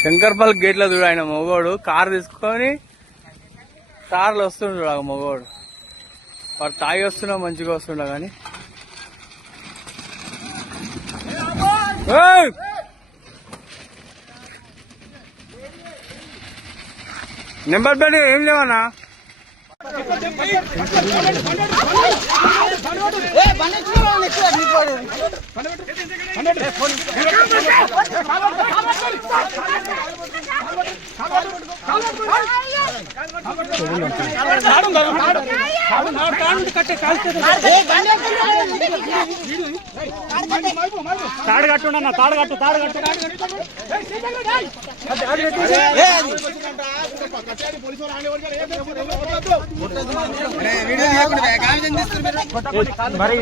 Shankarpally gate లో చూడు ఆయన మగోడు కారు తీసుకొని కార్లు వస్తుండు చూడ మగోడు వాడు తాగి వస్తున్నా మంచిగా వస్తుండ కానీ నెంబర్ ప్లేట్ ఏం లేవన్నా తాడు కట్టుండన్న తాడు కట్టు మరి